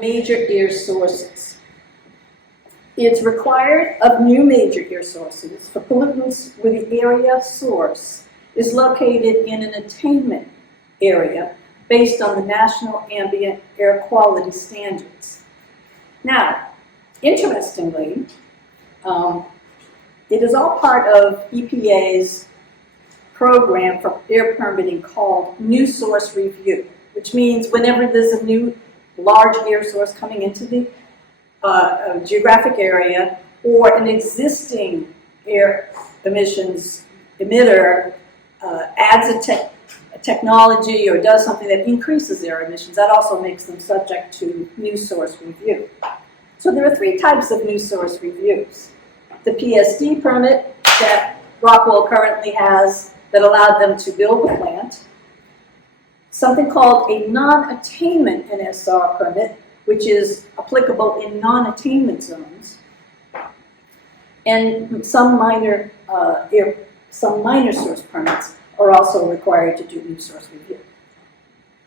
Major air sources. It's required of new major air sources for pollutants where the area source is located in an attainment area based on the National Ambient Air Quality Standards. Now, interestingly, it is all part of EPA's program for air permitting called New Source Review, which means whenever there's a new large air source coming into the geographic area, or an existing air emissions emitter adds a technology or does something that increases their emissions, that also makes them subject to new source review. So there are three types of new source reviews. The PSD permit that Rockwool currently has that allowed them to build the plant, something called a non-attainment NSR permit, which is applicable in non-attainment zones, and some minor source permits are also required to do new source review.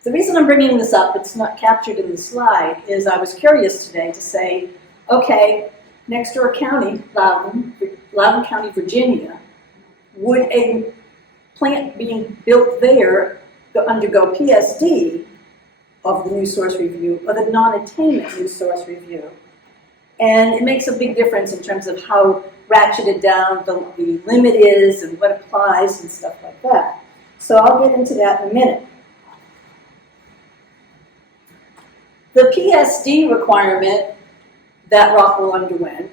The reason I'm bringing this up, it's not captured in the slide, is I was curious today to say, okay, next door county, Loudoun County, Virginia, would a plant being built there undergo PSD of the new source review or the non-attainment new source review? And it makes a big difference in terms of how ratcheted down the limit is and what applies and stuff like that. So I'll get into that in a minute. The PSD requirement that Rockwool underwent,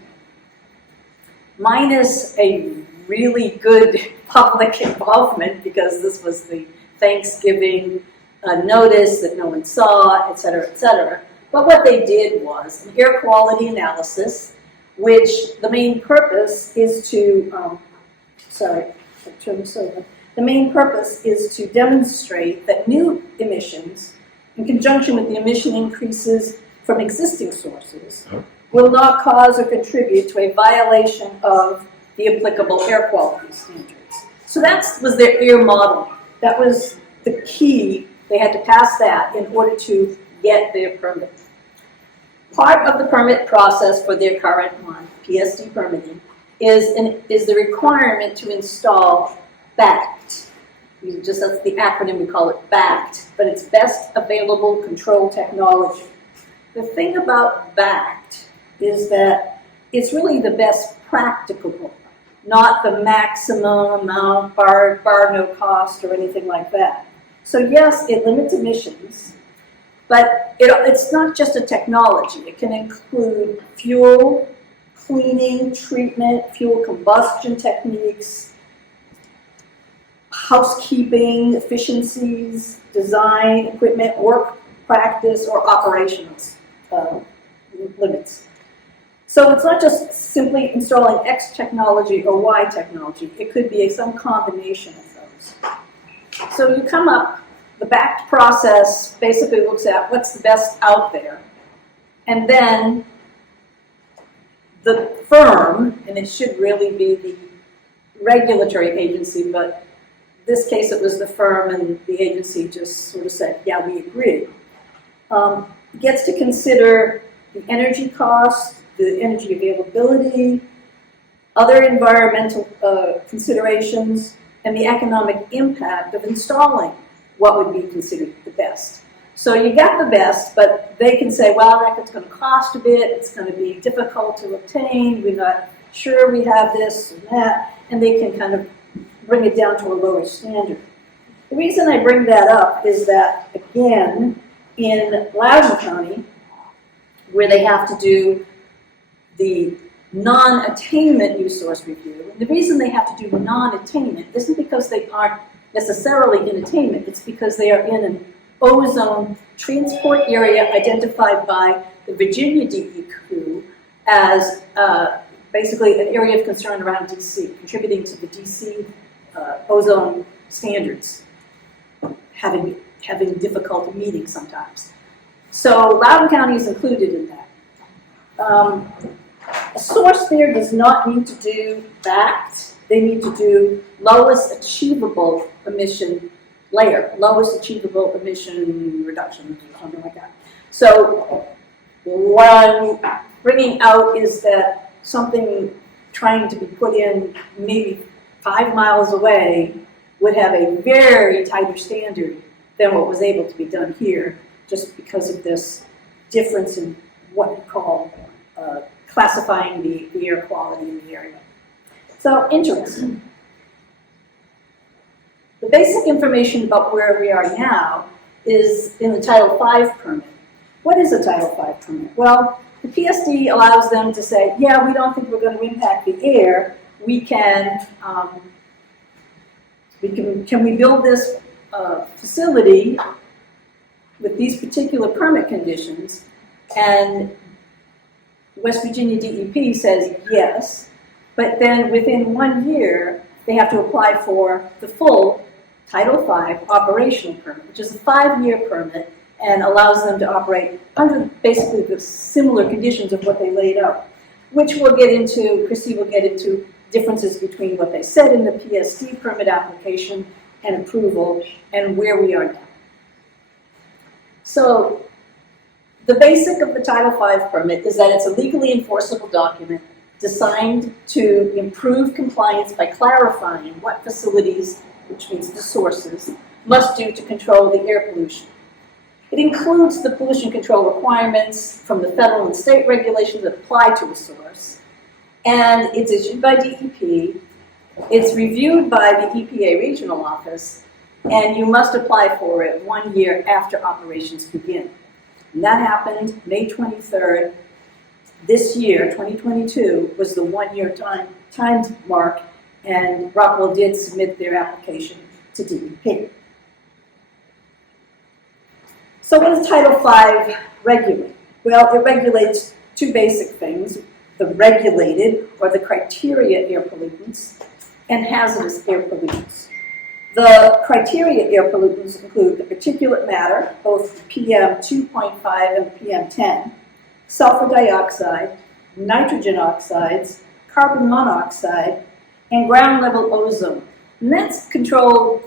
minus a really good public involvement, because this was the Thanksgiving notice that no one saw, et cetera, et cetera. But what they did was an air quality analysis, which the main purpose is to, the main purpose is to demonstrate that new emissions, in conjunction with the emission increases from existing sources, will not cause or contribute to a violation of the applicable air quality standards. So that was their air modeling. That was the key. They had to pass that in order to get their permit. Part of the permit process for their current one, PSD permitting, is the requirement to install BACT. That's the acronym, we call it BACT, but it's Best Available Control Technology. The thing about BACT is that it's really the best practicable, not the maximum amount, bar no cost, or anything like that. So yes, it limits emissions, but it's not just a technology. It can include fuel, cleaning, treatment, fuel combustion techniques, housekeeping, efficiencies, design, equipment, work practice, or operational limits. So it's not just simply installing X technology or Y technology. It could be some combination of those. So you come up, the BACT process basically looks at what's the best out there. And then the firm, and it should really be the regulatory agency, but in this case it was the firm and the agency just sort of said, yeah, we agree, gets to consider the energy costs, the energy availability, other environmental considerations, and the economic impact of installing what would be considered the best. So you got the best, but they can say, well, that's going to cost a bit, it's going to be difficult to obtain, we're not sure we have this and that, and they can kind of bring it down to a lower standard. The reason I bring that up is that, again, in Loudoun County, where they have to do the non-attainment new source review, and the reason they have to do non-attainment isn't because they aren't necessarily in attainment. It's because they are in an ozone transport area identified by the Virginia DEQ as basically an area of concern around DC, contributing to the DC ozone standards, having difficulty meeting sometimes. So Loudoun County is included in that. A source there does not need to do that. They need to do lowest achievable emission layer, lowest achievable emission reduction, something like that. So what I'm bringing out is that something trying to be put in maybe 5 miles away would have a very tighter standard than what was able to be done here, just because of this difference in what you call classifying the air quality in the area. So, interesting. The basic information about where we are now is in the Title V permit. What is a Title V permit? Well, the PSD allows them to say, yeah, we don't think we're going to impact the air. Can we build this facility with these particular permit conditions? And West Virginia DEP says yes, but then within 1 year, they have to apply for the full Title V operational permit, which is a 5-year permit and allows them to operate under basically the similar conditions of what they laid out, which we'll get into, Chrissy will get into differences between what they said in the PSD permit application and approval and where we are now. So the basic of the Title V permit is that it's a legally enforceable document designed to improve compliance by clarifying what facilities, which means the sources, must do to control the air pollution. It includes the pollution control requirements from the federal and state regulations that apply to a source, and it's issued by DEP, it's reviewed by the EPA regional office, and you must apply for it 1 year after operations begin. And that happened May 23rd. This year, 2022, was the 1 year time mark, and Rockwool did submit their application to DEP. So what does Title V regulate? Well, it regulates two basic things: the regulated, or the criteria air pollutants, and hazardous air pollutants. The criteria air pollutants include the particulate matter, both PM 2.5 and PM 10, sulfur dioxide, nitrogen oxides, carbon monoxide, and ground level ozone. And that's controlled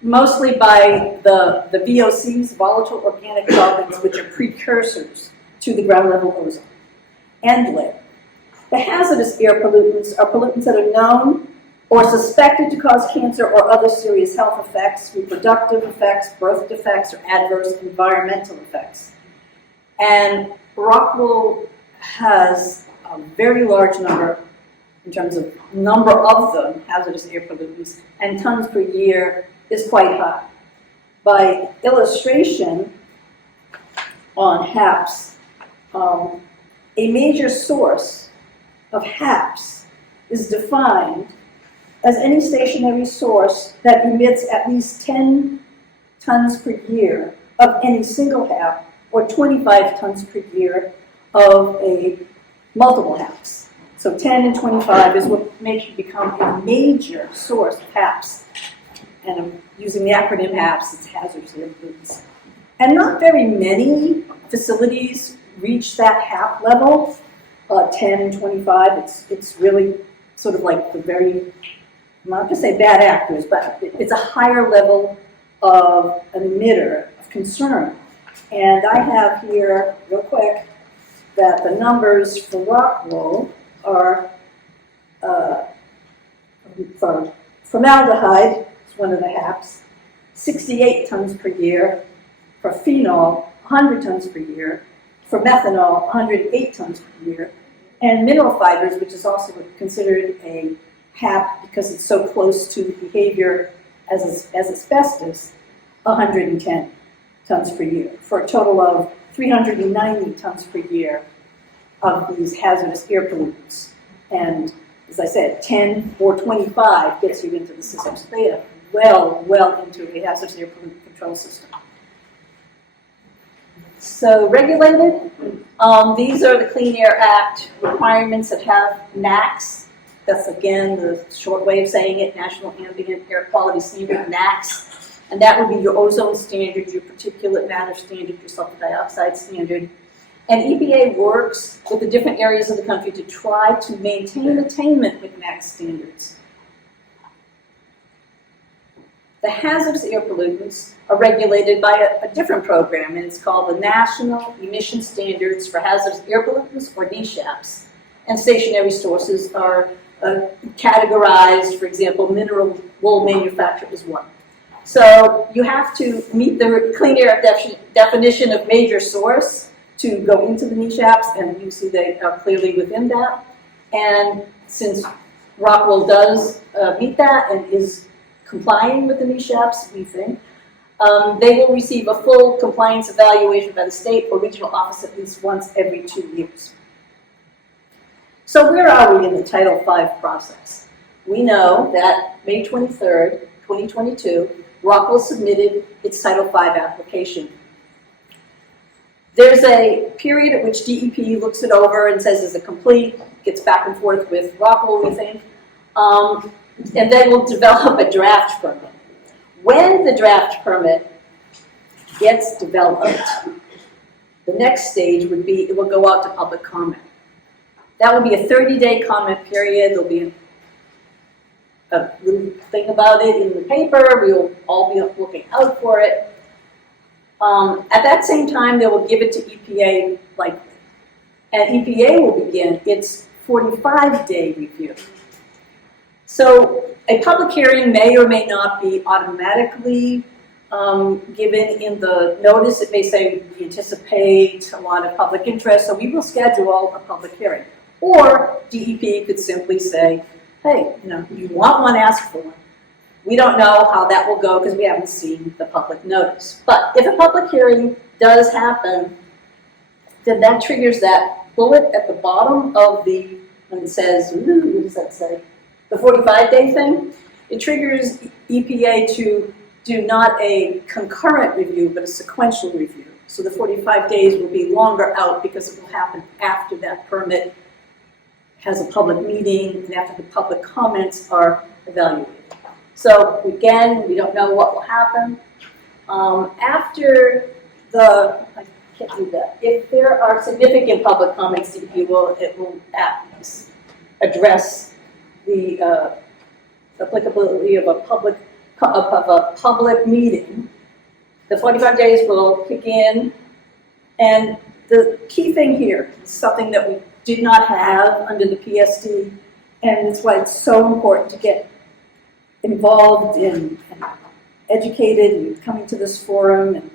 mostly by the VOCs, volatile organic solvents, which are precursors to the ground level ozone, and lead. The hazardous air pollutants are pollutants that are known or suspected to cause cancer or other serious health effects, reproductive effects, birth defects, or adverse environmental effects. And Rockwool has a very large number, in terms of number of them, hazardous air pollutants, and tons per year is quite high. By illustration, on HAPs, a major source of HAPs is defined as any stationary source that emits at least 10 tons per year of any single HAP, or 25 tons per year of a multiple HAPs. So 10 and 25 is what makes you become a major source of HAPs. And I'm using the acronym HAPs, it's hazardous air pollutants. And not very many facilities reach that HAP level, 10 and 25. It's really sort of like the very, I'm not going to say bad actors, but it's a higher level of an emitter of concern. And I have here, real quick, that the numbers for Rockwool are for formaldehyde, it's one of the HAPs, 68 tons per year. For phenol, 100 tons per year. For methanol, 108 tons per year. And mineral fibers, which is also considered a HAP because it's so close to behavior as asbestos, 110 tons per year, for a total of 390 tons per year of these hazardous air pollutants. And as I said, 10 or 25 gets you into the systems beta. well into a hazardous air pollutant control system. So regulated, these are the Clean Air Act requirements that have NAAQS. That's again the short way of saying it, National Ambient Air Quality Standard, NAAQS. And that would be your ozone standard, your particulate matter standard, your sulfur dioxide standard. And EPA works with the different areas of the country to try to maintain attainment with NAAQS standards. The hazardous air pollutants are regulated by a different program, and it's called the National Emission Standards for Hazardous Air Pollutants, or NESHAPs. And stationary sources are categorized, for example, mineral wool manufacture is one. So you have to meet the Clean Air definition of major source to go into the NESHAPs, and you see they are clearly within that. And since Rockwool does meet that and is complying with the NESHAPs, we think, they will receive a full compliance evaluation by the state or regional office at least once every 2 years. So where are we in the Title V process? We know that May 23rd, 2022, Rockwool submitted its Title V application. There's a period at which DEP looks it over and says, is it complete? Gets back and forth with Rockwool, we think. And then we'll develop a draft permit. When the draft permit gets developed, the next stage would be it will go out to public comment. That will be a 30-day comment period. There'll be a little thing about it in the paper. We'll all be looking out for it. At that same time, they will give it to EPA likely. And EPA will begin its 45-day review. So a public hearing may or may not be automatically given in the notice. It may say we anticipate a lot of public interest, so we will schedule a public hearing. Or DEP could simply say, hey, you want one, ask for one. We don't know how that will go because we haven't seen the public notice. But if a public hearing does happen, then that triggers that bullet at the bottom of the, when it says, what does that say? The 45-day thing. It triggers EPA to do not a concurrent review, but a sequential review. So the 45 days will be longer out because it will happen after that permit has a public meeting and after the public comments are evaluated. So again, we don't know what will happen. After the, I can't do that. If there are significant public comments, it will address the applicability of a public meeting. The 45 days will kick in, and the key thing here is something that we did not have under the PSD, and it's why it's so important to get involved in and educated and coming to this forum and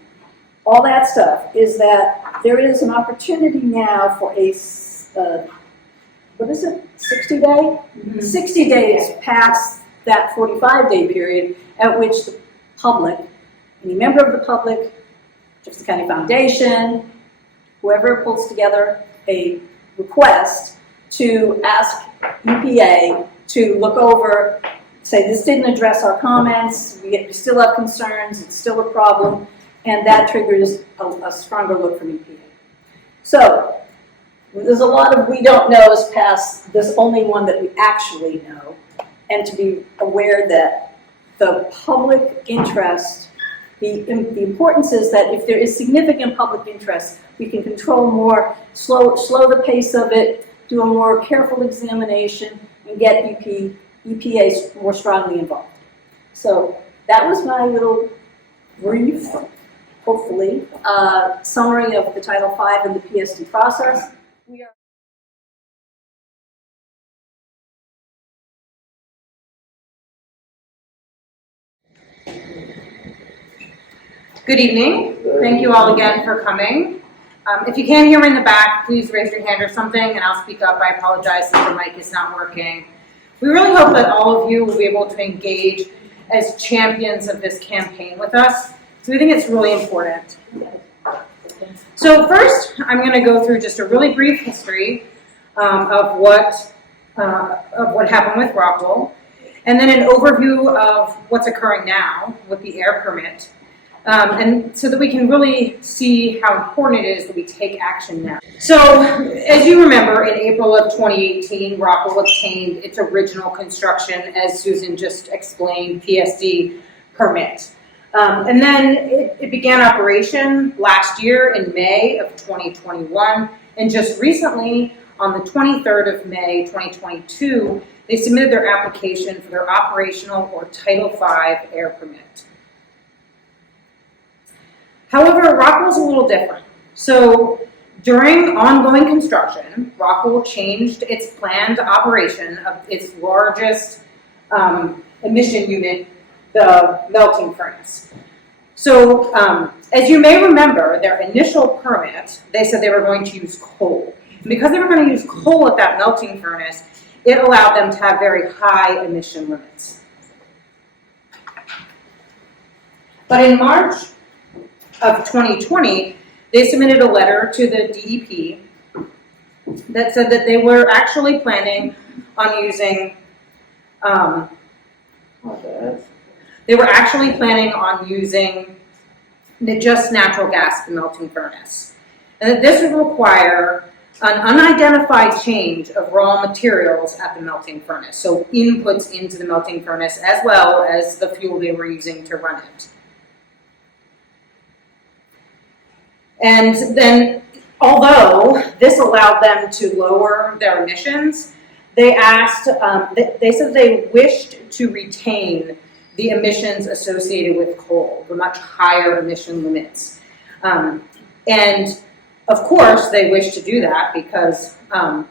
all that stuff, is that there is an opportunity now for a, what is it, 60-day? Mm-hmm. 60 days past that 45-day period at which the public, any member of the public, Jefferson County Foundation, whoever pulls together a request to ask EPA to look over, say this didn't address our comments, we still have concerns, it's still a problem, and that triggers a stronger look from EPA. So there's a lot of we don't knows past this only one that we actually know, and to be aware that the public interest, the importance is that if there is significant public interest, we can control more, slow the pace of it, do a more careful examination, and get EPA more strongly involved. So that was my little brief, hopefully, summary of the Title V and the PSD process. Good evening. Thank you all again for coming. If you can't hear me in the back, please raise your hand or something and I'll speak up. I apologize if the mic is not working. We really hope that all of you will be able to engage as champions of this campaign with us. So we think it's really important. So first, I'm going to go through just a really brief history of what happened with Rockwool. and then an overview of what's occurring now with the air permit, and so that we can really see how important it is that we take action now. So, as you remember, in April of 2018, Rockwool obtained its original construction, as Susan just explained, PSD permit. And then it began operation last year in May of 2021, and just recently, on the 23rd of May 2022, they submitted their application for their operational or Title V air permit. However, Rockwool's a little different. So during ongoing construction, Rockwool changed its planned operation of its largest emission unit, the melting furnace. So as you may remember, their initial permit, they said they were going to use coal. And because they were going to use coal at that melting furnace, it allowed them to have very high emission limits. But in March of 2020, they submitted a letter to the DEP that said that they were actually planning on using just natural gas at the melting furnace, and that this would require an unidentified change of raw materials at the melting furnace, so inputs into the melting furnace as well as the fuel they were using to run it. And then, although this allowed them to lower their emissions, they asked, they said they wished to retain the emissions associated with coal, the much higher emission limits. And of course, they wish to do that because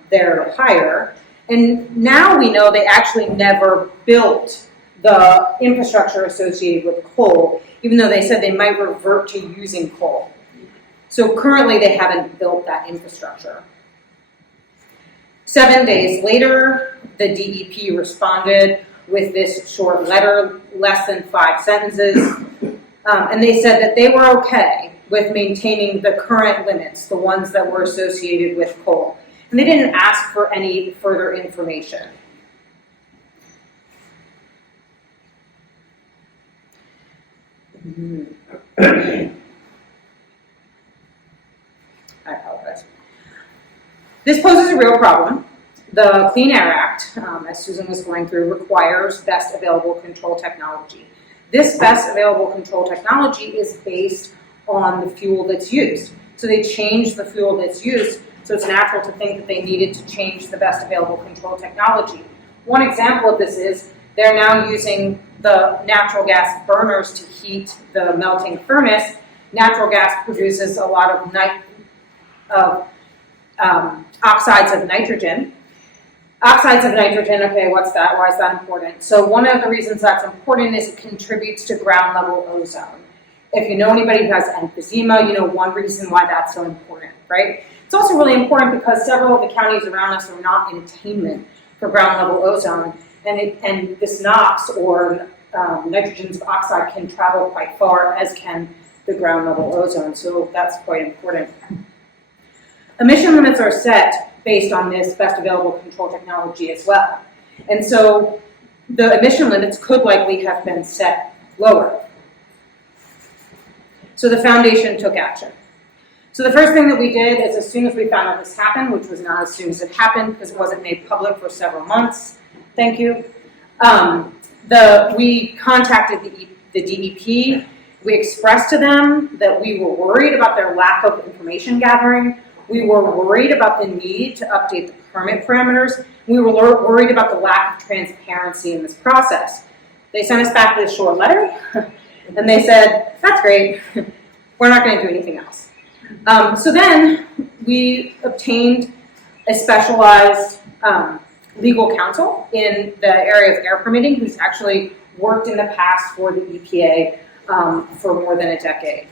they're higher. And now we know they actually never built the infrastructure associated with coal, even though they said they might revert to using coal. So currently they haven't built that infrastructure. 7 days later, the DEP responded with this short letter, less than 5 sentences, and they said that they were okay with maintaining the current limits, the ones that were associated with coal. And they didn't ask for any further information. I apologize. This poses a real problem. The Clean Air Act, as Susan was going through, requires best available control technology. This best available control technology is based on the fuel that's used. So they changed the fuel that's used, so it's natural to think that they needed to change the best available control technology. One example of this is they're now using the natural gas burners to heat the melting furnace. Natural gas produces a lot of oxides of nitrogen. Oxides of nitrogen, okay, what's that? Why is that important? So one of the reasons that's important is it contributes to ground level ozone. If you know anybody who has emphysema, you know one reason why that's so important, right? It's also really important because several of the counties around us are not in attainment for ground level ozone, and this NOx or nitrogen oxide can travel quite far, as can the ground level ozone, so that's quite important. Emission limits are set based on this best available control technology as well. And so the emission limits could likely have been set lower. So the foundation took action. So the first thing that we did is, as soon as we found out this happened, which was not as soon as it happened because it wasn't made public for several months, thank you, we contacted the DEP. We expressed to them that we were worried about their lack of information gathering. We were worried about the need to update the permit parameters. We were worried about the lack of transparency in this process. They sent us back this short letter, and they said, that's great, we're not going to do anything else. So then we obtained a specialized legal counsel in the area of air permitting who's actually worked in the past for the EPA for more than a decade.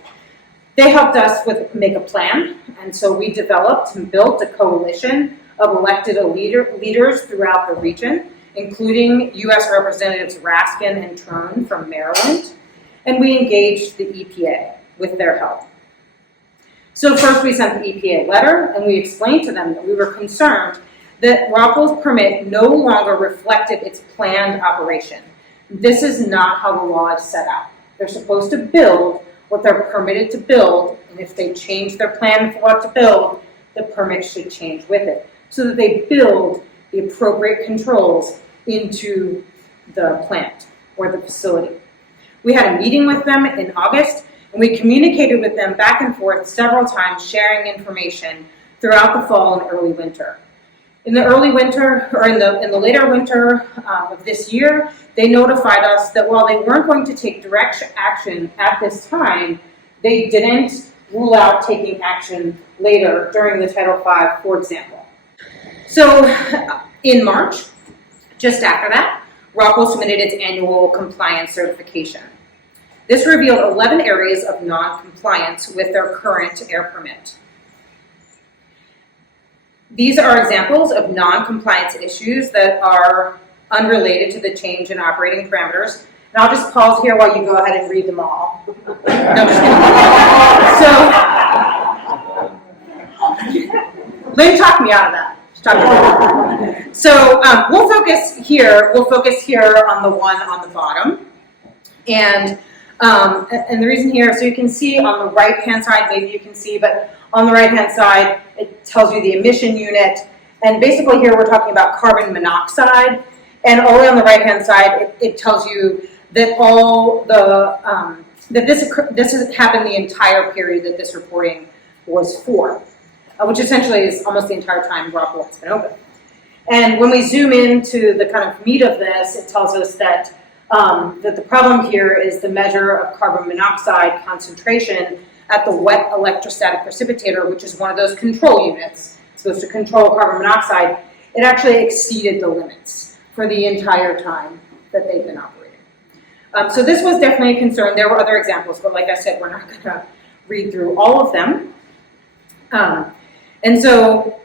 They helped us make a plan, and so we developed and built a coalition of elected leaders throughout the region, including U.S. Representatives Raskin and Trone from Maryland, and we engaged the EPA with their help. So first we sent the EPA letter, and we explained to them that we were concerned that Rockwool's permit no longer reflected its planned operation. This is not how the law is set out. They're supposed to build what they're permitted to build, and if they change their plan for what to build, the permit should change with it, so that they build the appropriate controls into the plant or the facility. We had a meeting with them in August, and we communicated with them back and forth several times, sharing information throughout the fall and early winter. In the early winter, or in the later winter of this year, they notified us that while they weren't going to take direct action at this time, they didn't rule out taking action later during the Title V, for example. So in March, just after that, Rockwool submitted its annual compliance certification. This revealed 11 areas of non-compliance with their current air permit. These are examples of non-compliance issues that are unrelated to the change in operating parameters. And I'll just pause here while you go ahead and read them all. No, I'm just kidding. So, Lynn talked me out of that. So we'll focus here on the one on the bottom. And the reason here, so you can see on the right-hand side, maybe you can see, but on the right-hand side, it tells you the emission unit. And basically here we're talking about carbon monoxide. And all the way on the right-hand side, it tells you that all the, that this has happened the entire period that this reporting was for, which essentially is almost the entire time Rockwool has been open. And when we zoom into the kind of meat of this, it tells us that that the problem here is the measure of carbon monoxide concentration at the wet electrostatic precipitator, which is one of those control units supposed to control carbon monoxide. It actually exceeded the limits for the entire time that they've been operating. So this was definitely a concern. There were other examples, but like I said, we're not going to read through all of them. And so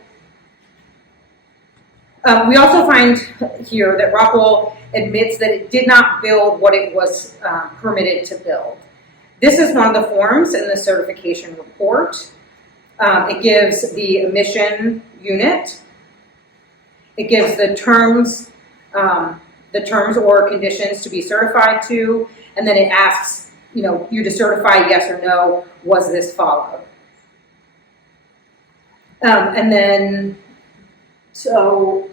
we also find here that Rockwool admits that it did not build what it was permitted to build. This is one of the forms in the certification report. It gives the emission unit. It gives the terms or conditions to be certified to, and then it asks, you to certify yes or no, was this followed? And then, so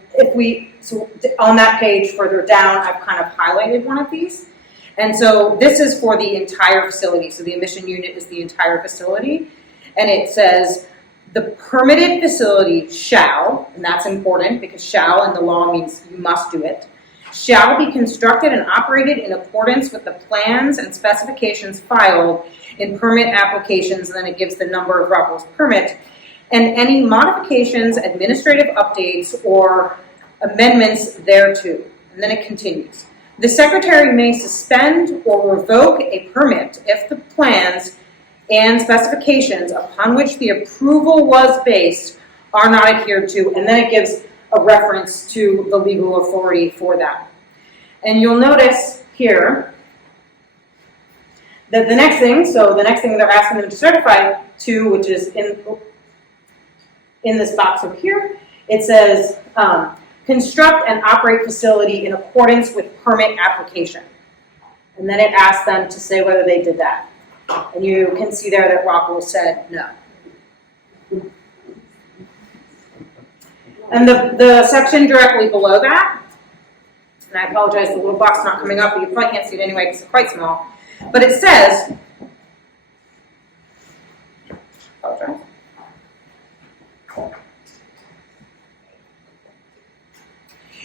on that page further down, I've kind of highlighted one of these. And so this is for the entire facility. So the emission unit is the entire facility. And it says, the permitted facility shall, and that's important because shall in the law means you must do it, shall be constructed and operated in accordance with the plans and specifications filed in permit applications, and then it gives the number of Rockwool's permit, and any modifications, administrative updates, or amendments thereto. And then it continues. The Secretary may suspend or revoke a permit if the plans and specifications upon which the approval was based are not adhered to, and then it gives a reference to the legal authority for that. And you'll notice here that the next thing they're asking them to certify to, which is in this box over here, it says, construct and operate facility in accordance with permit application. And then it asks them to say whether they did that. And you can see there that Rockwool said no. And the section directly below that, and I apologize, the little box not coming up, but you probably can't see it anyway because it's quite small. But it says, apologize.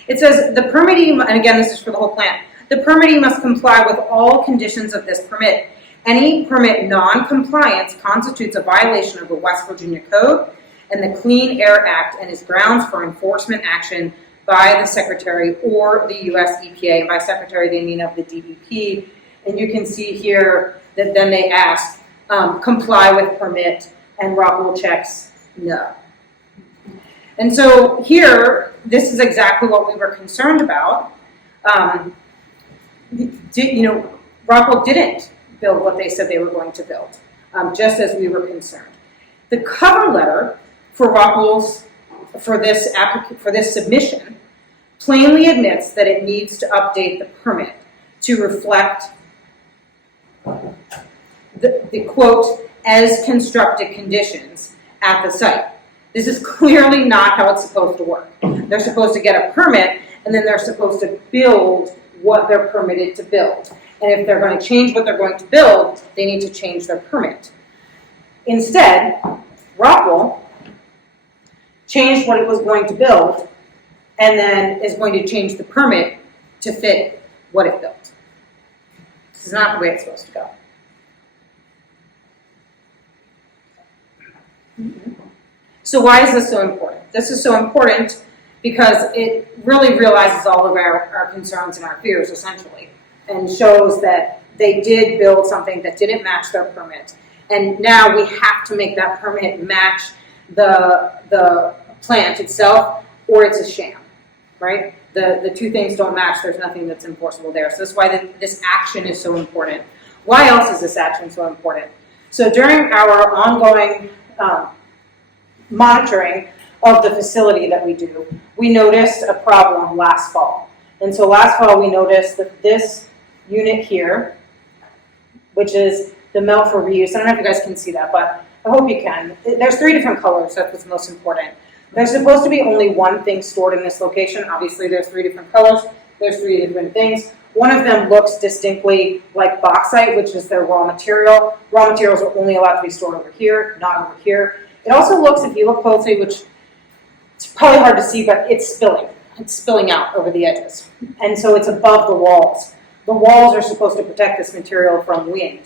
It says the permittee, and again this is for the whole plant, the permittee must comply with all conditions of this permit. Any permit non-compliance constitutes a violation of the West Virginia Code and the Clean Air Act and is grounds for enforcement action by the Secretary or the U.S. EPA. And by Secretary, they mean of the DEP. And you can see here that then they ask, comply with permit, and Rockwool checks no. And so here, this is exactly what we were concerned about. Rockwool didn't build what they said they were going to build, just as we were concerned. The cover letter for Rockwool's for this submission plainly admits that it needs to update the permit to reflect the quote, as constructed conditions at the site. This is clearly not how it's supposed to work. They're supposed to get a permit, and then they're supposed to build what they're permitted to build. And if they're going to change what they're going to build, they need to change their permit. Instead, Rockwool changed what it was going to build, and then is going to change the permit to fit what it built. This is not the way it's supposed to go. So why is this so important? This is so important because it really realizes all of our concerns and our fears, essentially, and shows that they did build something that didn't match their permit. And now we have to make that permit match the plant itself, or it's a sham, right? The two things don't match. There's nothing that's enforceable there. So that's why this action is so important. Why else is this action so important? So during our ongoing monitoring of the facility that we do, we noticed a problem last fall. And so last fall we noticed that this unit here, which is the melt for reuse, I don't know if you guys can see that, but I hope you can. There's 3 different colors, that's what's most important. There's supposed to be only one thing stored in this location. Obviously there's 3 different colors, there's 3 different things. One of them looks distinctly like bauxite, which is their raw material. Raw materials are only allowed to be stored over here, not over here. It also looks, if you look closely, which it's probably hard to see, but it's spilling. It's spilling out over the edges. And so it's above the walls. The walls are supposed to protect this material from wind.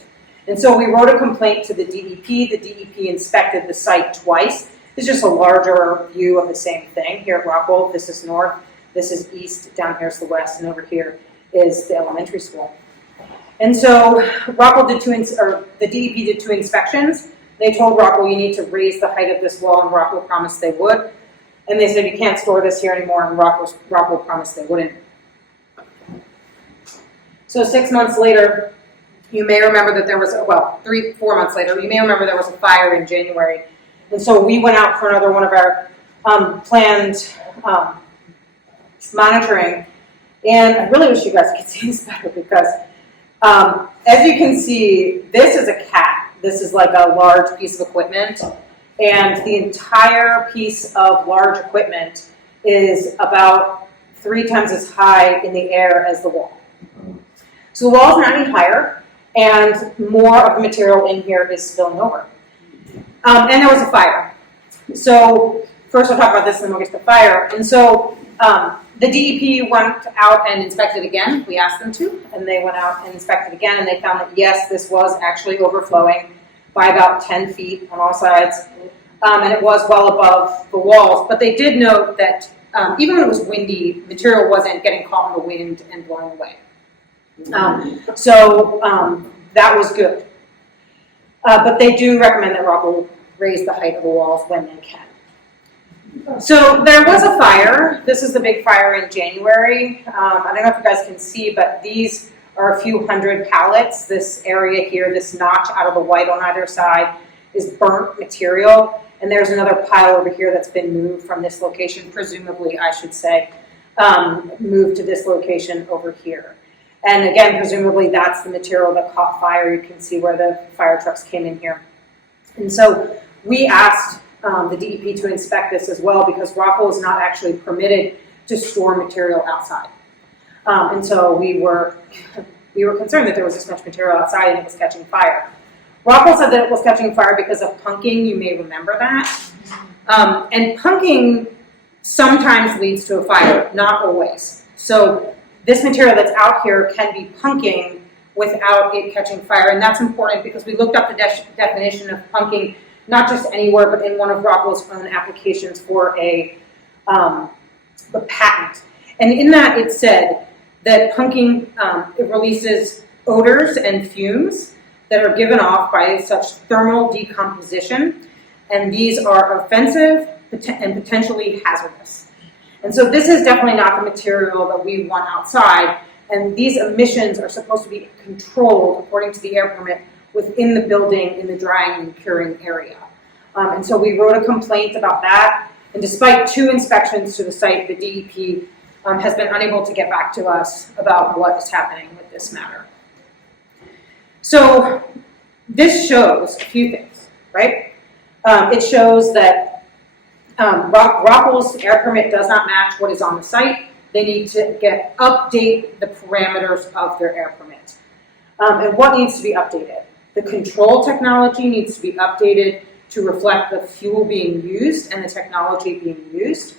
And so we wrote a complaint to the DEP. The DEP inspected the site twice. It's just a larger view of the same thing. Here at Rockwool, this is north, this is east, down here is the west, and over here is the elementary school. And so Rockwool did the DEP did 2 inspections. They told Rockwool, you need to raise the height of this wall, and Rockwool promised they would. And they said, you can't store this here anymore, and Rockwool promised they wouldn't. So 6 months later, you may remember that there was, 4 months later, you may remember there was a fire in January. And so we went out for another one of our planned monitoring. And I really wish you guys could see this better because, as you can see, this is a cat. This is like a large piece of equipment. And the entire piece of large equipment is about 3 times as high in the air as the wall. So the wall is not any higher, and more of the material in here is spilling over. And there was a fire. So first we'll talk about this, and then we'll get to the fire. And so the DEP went out and inspected again. We asked them to, and they went out and inspected again, and they found that, yes, this was actually overflowing by about 10 feet on all sides, and it was well above the walls. But they did note that even when it was windy, material wasn't getting caught in the wind and blown away. That was good. But they do recommend that Rockwool raise the height of the walls when they can. So there was a fire. This is the big fire in January. I don't know if you guys can see, but these are a few hundred pallets. This area here, this notch out of the white on either side, is burnt material. And there's another pile over here that's been moved from this location, presumably, I should say, moved to this location over here. And again, presumably that's the material that caught fire. You can see where the fire trucks came in here. And so we asked the DEP to inspect this as well because Rockwool is not actually permitted to store material outside. And so we were concerned that there was this much material outside and it was catching fire. Rockwool said that it was catching fire because of punking. You may remember that. And punking sometimes leads to a fire, not always. So this material that's out here can be punking without it catching fire. And that's important because we looked up the definition of punking, not just anywhere, but in one of Rockwool's own applications for a patent. And in that it said that punking it releases odors and fumes that are given off by such thermal decomposition, and these are offensive and potentially hazardous. And so this is definitely not the material that we want outside, and these emissions are supposed to be controlled according to the air permit within the building in the drying and curing area. And so we wrote a complaint about that, And despite 2 inspections to the site, the DEP has been unable to get back to us about what is happening with this matter. So this shows a few things, right? It shows that Rockwool's air permit does not match what is on the site. They need to update the parameters of their air permit. And what needs to be updated? The control technology needs to be updated to reflect the fuel being used and the technology being used.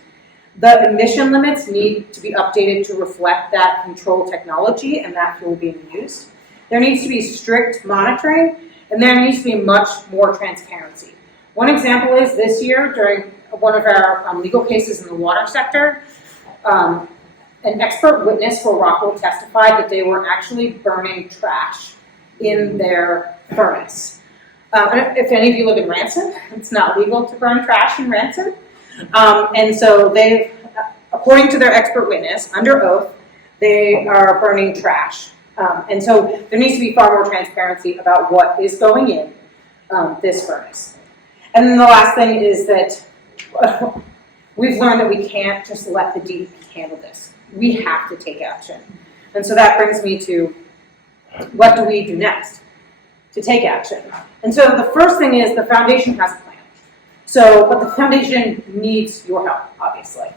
The emission limits need to be updated to reflect that control technology and that fuel being used. There needs to be strict monitoring, and there needs to be much more transparency. One example is this year, during one of our legal cases in the water sector, an expert witness for Rockwool testified that they were actually burning trash in their furnace. If any of you live in Ransom, it's not legal to burn trash in Ransom. And so they've, according to their expert witness, under oath, they are burning trash. And so there needs to be far more transparency about what is going in this furnace. And then the last thing is that we've learned that we can't just let the DEP handle this. We have to take action. And so that brings me to, what do we do next to take action? And so the first thing is the foundation has a plan. So, but the foundation needs your help, obviously.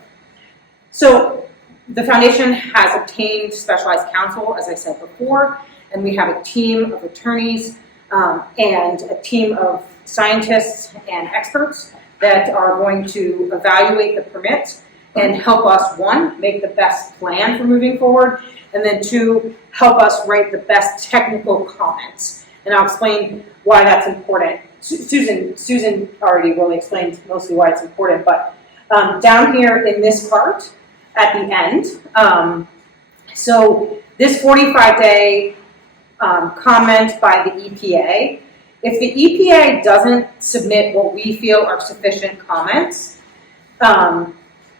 So the foundation has obtained specialized counsel, as I said before, and we have a team of attorneys and a team of scientists and experts that are going to evaluate the permit and help us, 1, make the best plan for moving forward, and then 2, help us write the best technical comments. And I'll explain why that's important. Susan already really explained mostly why it's important, but down here in this part at the end, so this 45-day comment by the EPA, if the EPA doesn't submit what we feel are sufficient comments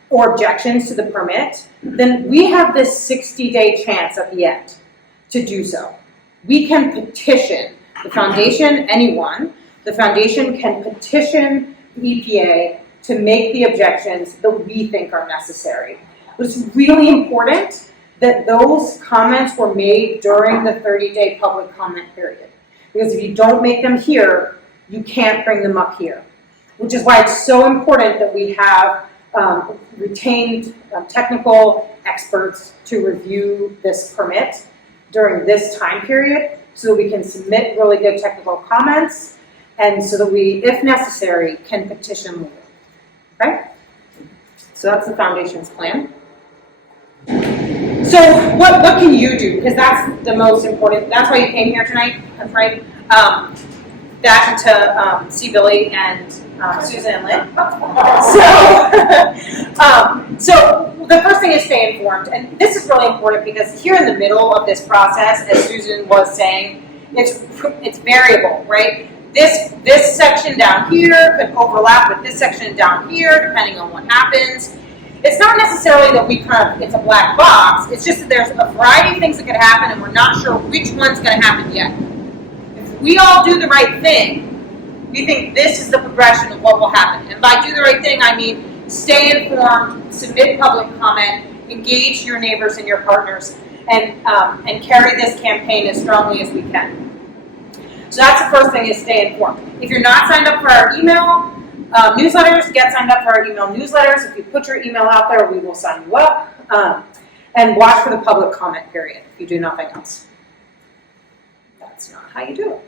or objections to the permit, then we have this 60-day chance at the end to do so. We can petition the foundation, anyone. The foundation can petition the EPA to make the objections that we think are necessary. But it's really important that those comments were made during the 30-day public comment period. Because if you don't make them here, you can't bring them up here. Which is why it's so important that we have retained technical experts to review this permit during this time period so that we can submit really good technical comments and so that we, if necessary, can petition later. Okay? So that's the foundation's plan. So what can you do? Because that's the most important. That's why you came here tonight. That's right. Back to see Billy and Susan and Lynn. So the first thing is stay informed. And this is really important because here in the middle of this process, as Susan was saying, it's variable, right? This section down here could overlap with this section down here, depending on what happens. It's not necessarily that it's a black box. It's just that there's a variety of things that could happen, and we're not sure which one's going to happen yet. If we all do the right thing, we think this is the progression of what will happen. And by do the right thing, I mean stay informed, submit public comment, engage your neighbors and your partners, and carry this campaign as strongly as we can. So that's the first thing, is stay informed. If you're not signed up for our email newsletters, get signed up for our email newsletters. If you put your email out there, we will sign you up. And watch for the public comment period if you do nothing else. That's not how you do it.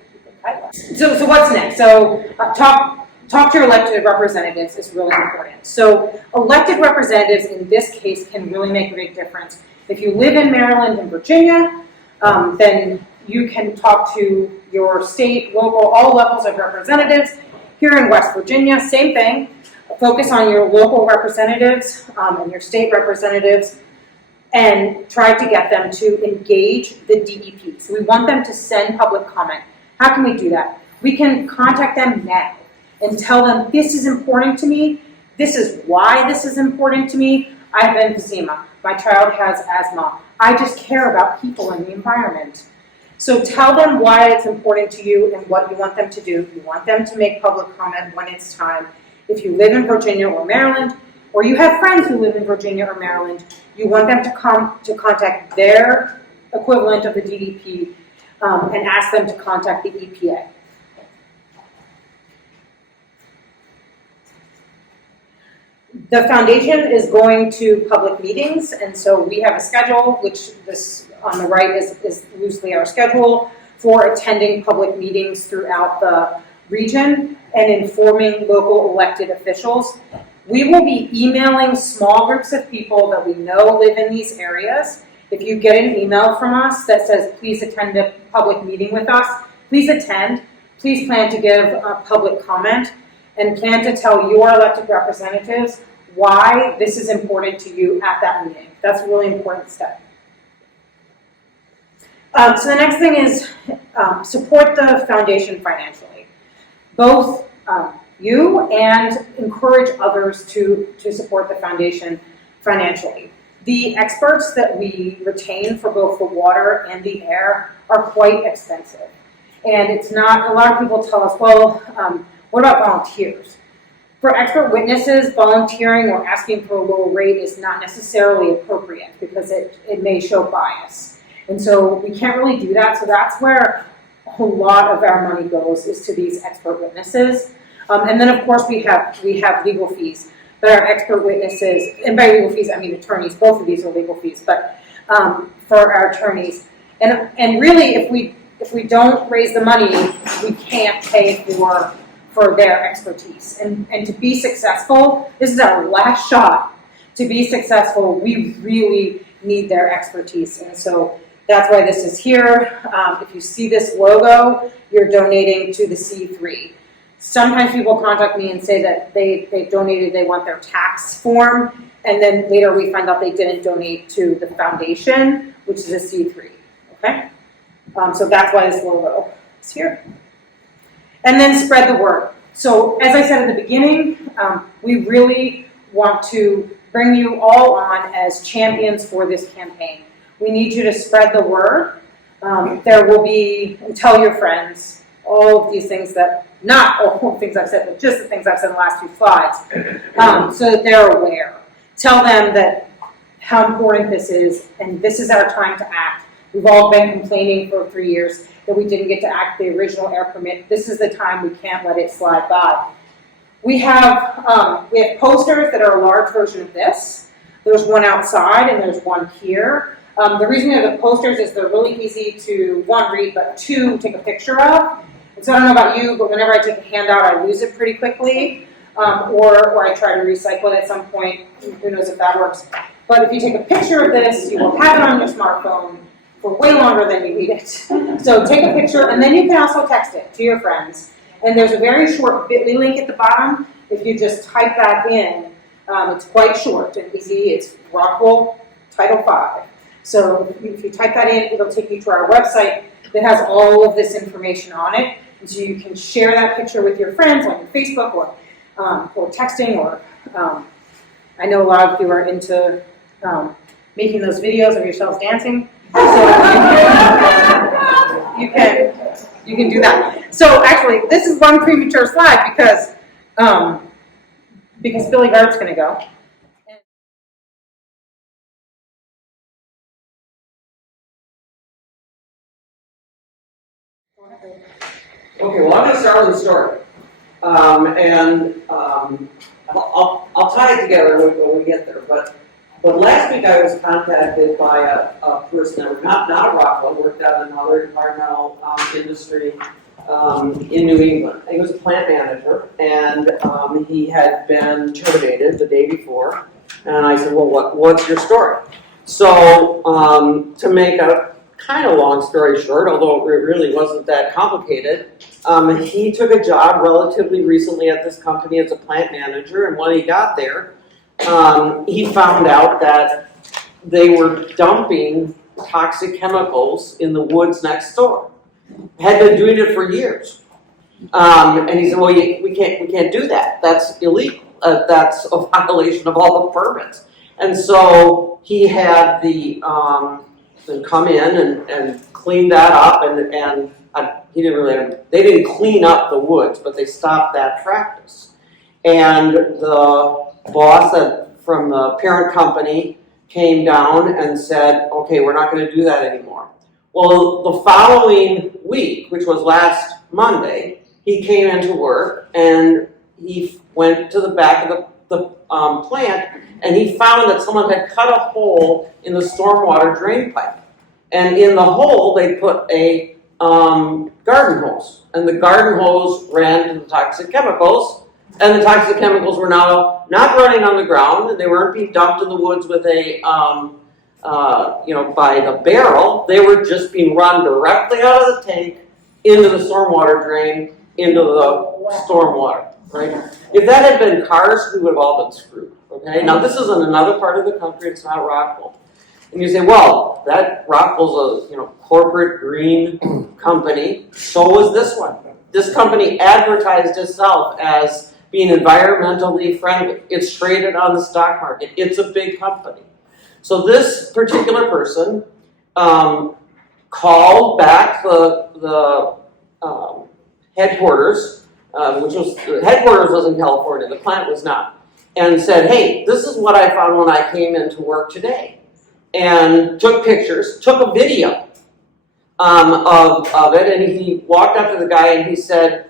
So what's next? So talk to your elected representatives is really important. So elected representatives in this case can really make a big difference. If you live in Maryland and Virginia, then you can talk to your state, local, all levels of representatives. Here in West Virginia, same thing. Focus on your local representatives and your state representatives and try to get them to engage the DEP. So we want them to send public comment. How can we do that? We can contact them now and tell them, this is important to me. This is why this is important to me. I have emphysema. My child has asthma. I just care about people and the environment. So tell them why it's important to you and what you want them to do. You want them to make public comment when it's time. If you live in Virginia or Maryland, or you have friends who live in Virginia or Maryland, you want them to come to contact their equivalent of the DEP and ask them to contact the EPA. The foundation is going to public meetings, and so we have a schedule, which this on the right is loosely our schedule for attending public meetings throughout the region and informing local elected officials. We will be emailing small groups of people that we know live in these areas. If you get an email from us that says, please attend a public meeting with us, please attend. Please plan to give a public comment and plan to tell your elected representatives why this is important to you at that meeting. That's a really important step. So the next thing is support the foundation financially. Both you and encourage others to support the foundation financially. The experts that we retain for both the water and the air are quite expensive. And it's not, a lot of people tell us, well, what about volunteers? For expert witnesses, volunteering or asking for a lower rate is not necessarily appropriate because it may show bias. And so we can't really do that. So that's where a lot of our money goes, is to these expert witnesses. And then of course we have legal fees. But our expert witnesses, and by legal fees I mean attorneys, both of these are legal fees, but for our attorneys. And really if we don't raise the money, we can't pay for their expertise. And to be successful, this is our last shot. To be successful, we really need their expertise. And so that's why this is here. If you see this logo, you're donating to the C3. Sometimes people contact me and say that they donated, they want their tax form, and then later we find out they didn't donate to the foundation, which is a C3, okay? So that's why this logo is here. And then spread the word. So as I said at the beginning, we really want to bring you all on as champions for this campaign. We need you to spread the word. There will be, and tell your friends, all of these things that, not all the things I've said, but just the things I've said in the last few slides, so that they're aware. Tell them that how important this is, and this is our time to act. We've all been complaining for 3 years that we didn't get to act the original air permit. This is the time, we can't let it slide by. We have posters that are a large version of this. There's one outside and there's one here. The reason we have the posters is they're really easy to, one, read, but two, take a picture of. And so I don't know about you, but whenever I take a handout, I lose it pretty quickly, or I try to recycle it at some point. Who knows if that works. But if you take a picture of this, you will have it on your smartphone for way longer than you need it. So take a picture, and then you can also text it to your friends. And there's a very short bit.ly link at the bottom. If you just type that in, it's quite short and easy. It's Rockwool Title 5. So if you type that in, it'll take you to our website that has all of this information on it. And so you can share that picture with your friends on your Facebook or texting, or I know a lot of you are into making those videos of yourselves dancing. So you can do that. So actually, this is one premature slide because Billy Garrett's going to go. Okay, well, I'm going to start with a story, I'll tie it together when we get there. But last week I was contacted by a person, not a Rockwool, worked at another environmental industry in New England. He was a plant manager, and he had been terminated the day before. And I said, well, what's your story? So to make a kind of long story short, although it really wasn't that complicated, he took a job relatively recently at this company as a plant manager, and when he got there, he found out that they were dumping toxic chemicals in the woods next door. Had been doing it for years. And he said, well, we can't do that. That's illegal. That's a violation of all the permits. And so he had the come in and clean that up, and he didn't really. They didn't clean up the woods, but they stopped that practice. and the boss from the parent company came down and said, okay, we're not going to do that anymore. Well, the following week, which was last Monday, he came into work and he went to the back of the plant, and he found that someone had cut a hole in the stormwater drain pipe. And in the hole, they put a garden hose. And the garden hose ran to the toxic chemicals, and the toxic chemicals were now not running on the ground, and they weren't being dumped in the woods with a, by the barrel. They were just being run directly out of the tank into the stormwater drain, into the stormwater, right? If that had been cars, we would have all been screwed, okay? Now, this is in another part of the country, it's not Rockwool. And you say, well, that Rockwool's a corporate green company, so is this one. This company advertised itself as being environmentally friendly. It's traded on the stock market. It's a big company. So this particular person called back the headquarters, the headquarters was in California, the plant was not, and said, hey, this is what I found when I came into work today. And took pictures, took a video of it, and he walked up to the guy and he said,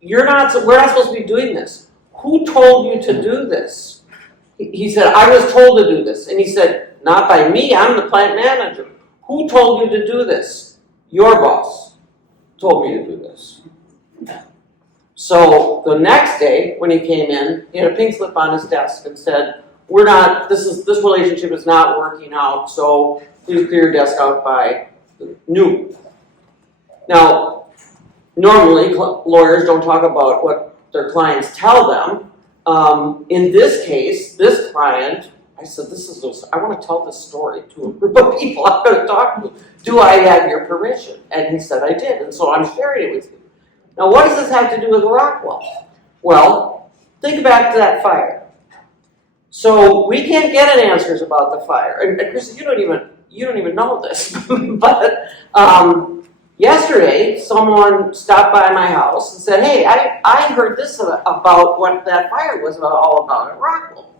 we're not supposed to be doing this. Who told you to do this? He said, I was told to do this. And he said, not by me, I'm the plant manager. Who told you to do this? Your boss told me to do this. So the next day, when he came in, he had a pink slip on his desk and said, this relationship is not working out, so please clear your desk out by noon. Now, normally lawyers don't talk about what their clients tell them. In this case, this client, I said, I want to tell this story to a group of people I'm going to talk to. Do I have your permission? And he said I did, and so I'm sharing it with you. Now, what does this have to do with Rockwool? Well, think back to that fire. So we can't get answers about the fire. And Chris, you don't even know this, but yesterday someone stopped by my house and said, "Hey, I heard this about what that fire was all about at Rockwool,"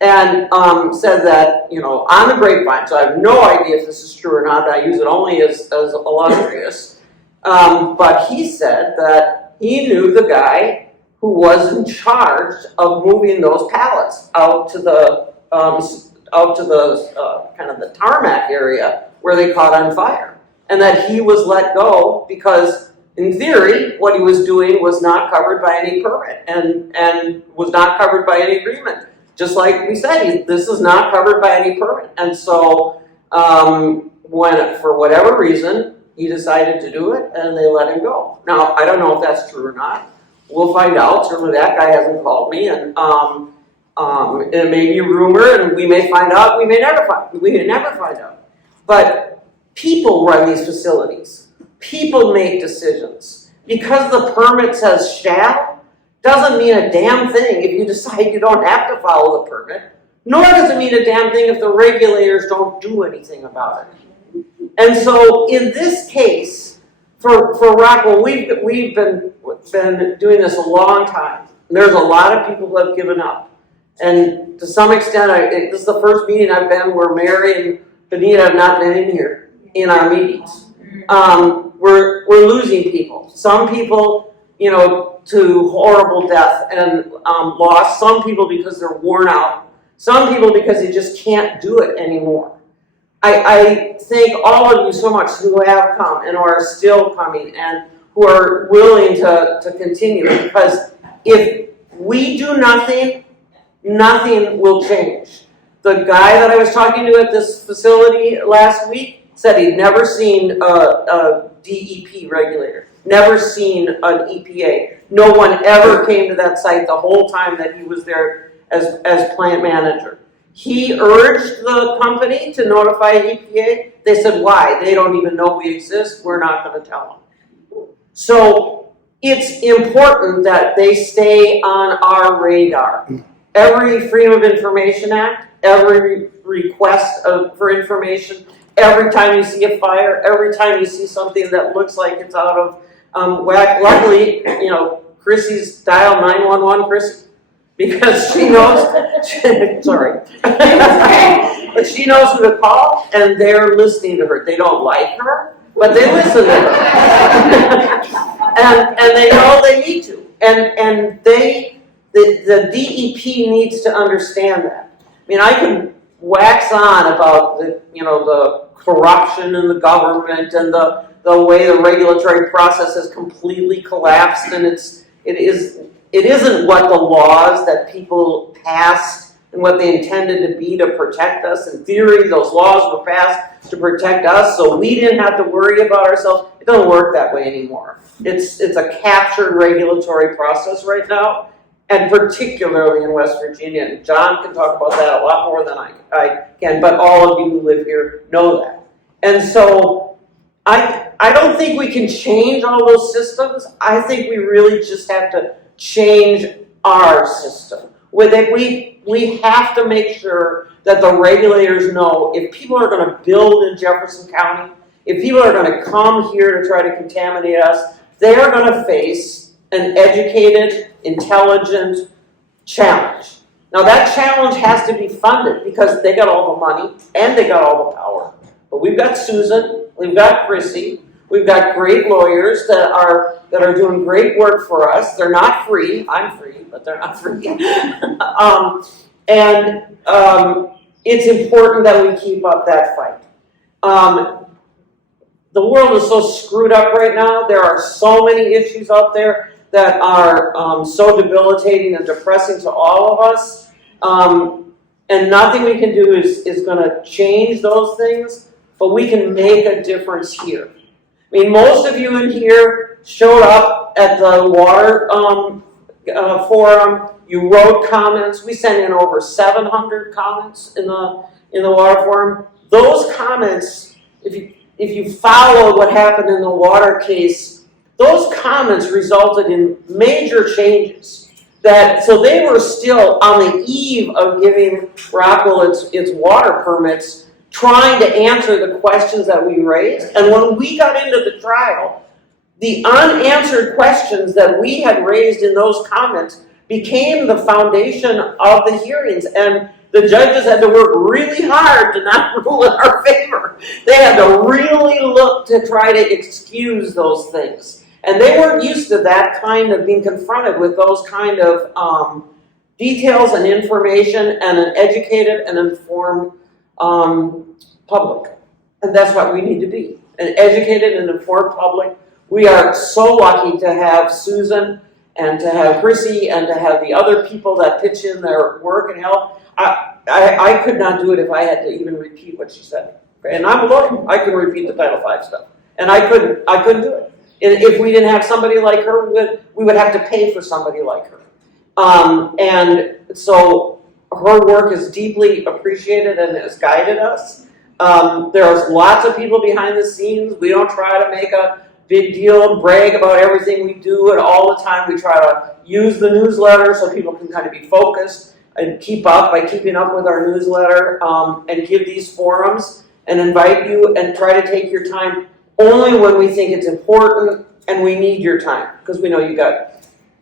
and said that on the grapevine. So I have no idea if this is true or not. I use it only as illustrious. But he said that he knew the guy who was in charge of moving those pallets out to the kind of the tarmac area where they caught on fire, and that he was let go because, in theory, what he was doing was not covered by any permit and was not covered by any agreement. Just like we said, this is not covered by any permit, and so when for whatever reason he decided to do it, and they let him go. Now I don't know if that's true or not. We'll find out. Certainly that guy hasn't called me, and it may be a rumor, and we may find out. We may never find out. But people run these facilities. People make decisions. Because the permit says shall, doesn't mean a damn thing if you decide you don't have to follow the permit. Nor does it mean a damn thing if the regulators don't do anything about it. And so in this case, for Rockwool, we've been doing this a long time. There's a lot of people who have given up. And to some extent, this is the first meeting I've been where Mary and Benita have not been in here in our meetings. We're losing people. Some people, to horrible death and loss. Some people because they're worn out. Some people because they just can't do it anymore. I thank all of you so much who have come and are still coming and who are willing to continue, because if we do nothing, nothing will change. The guy that I was talking to at this facility last week said he'd never seen a DEP regulator, never seen an EPA. No one ever came to that site the whole time that he was there as plant manager. He urged the company to notify EPA. They said, why? They don't even know we exist. We're not going to tell them. So it's important that they stay on our radar. Every Freedom of Information Act, every request for information, every time you see a fire, every time you see something that looks like it's out of whack. Luckily, Chrissy's dial 911. because she knows, sorry. But she knows who to call, and they're listening to her. They don't like her, but they listen to her. and they know they need to. And the DEP needs to understand that. I mean, I can wax on about the corruption in the government and the way the regulatory process has completely collapsed, and it isn't what the laws that people passed and what they intended to be to protect us. In theory, those laws were passed to protect us, so we didn't have to worry about ourselves. It doesn't work that way anymore. It's a captured regulatory process right now, and particularly in West Virginia. And John can talk about that a lot more than I can, but all of you who live here know that. And so I don't think we can change all those systems. I think we really just have to change our system. We have to make sure that the regulators know if people are going to build in Jefferson County, if people are going to come here to try to contaminate us, they are going to face an educated, intelligent challenge. Now that challenge has to be funded because they got all the money and they got all the power. But we've got Susan, we've got Chrissy, we've got great lawyers that are doing great work for us. They're not free. I'm free, but they're not free. It's important that we keep up that fight. The world is so screwed up right now. There are so many issues out there that are so debilitating and depressing to all of us. And nothing we can do is going to change those things, but we can make a difference here. I mean, most of you in here showed up at the water forum. You wrote comments. We sent in over 700 comments in the water forum. Those comments, if you followed what happened in the water case, those comments resulted in major changes. So they were still on the eve of giving Rockwool its water permits, trying to answer the questions that we raised. And when we got into the trial, the unanswered questions that we had raised in those comments became the foundation of the hearings. And the judges had to work really hard to not rule in our favor. They had to really look to try to excuse those things. And they weren't used to that kind of being confronted with those kind of details and information and an educated and informed public. And that's what we need to be, an educated and informed public. We are so lucky to have Susan and to have Chrissy and to have the other people that pitch in their work and help. I could not do it if I had to even repeat what she said. And I'm a lawyer. I can repeat the Title V stuff. And I couldn't do it. If we didn't have somebody like her, we would have to pay for somebody like her. And so her work is deeply appreciated and has guided us. There's lots of people behind the scenes. We don't try to make a big deal and brag about everything we do, and all the time we try to use the newsletter so people can kind of be focused and keep up by keeping up with our newsletter, and give these forums and invite you and try to take your time only when we think it's important and we need your time, because we know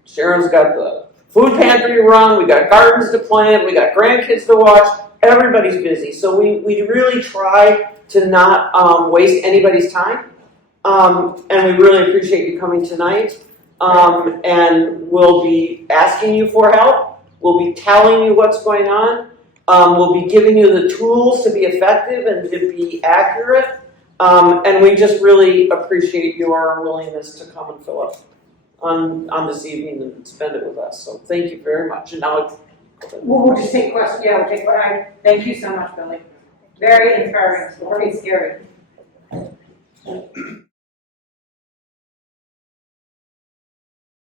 Sharon's got the food pantry to run, we got gardens to plant, we got grandkids to watch, everybody's busy. So we really try to not waste anybody's time. And we really appreciate you coming tonight. And we'll be asking you for help. We'll be telling you what's going on. We'll be giving you the tools to be effective and to be accurate. And we just really appreciate your willingness to come and fill up on this evening and spend it with us. So thank you very much. And now We'll just take questions. Yeah, we'll take questions. Thank you so much, Billy. Very inspiring. Very scary.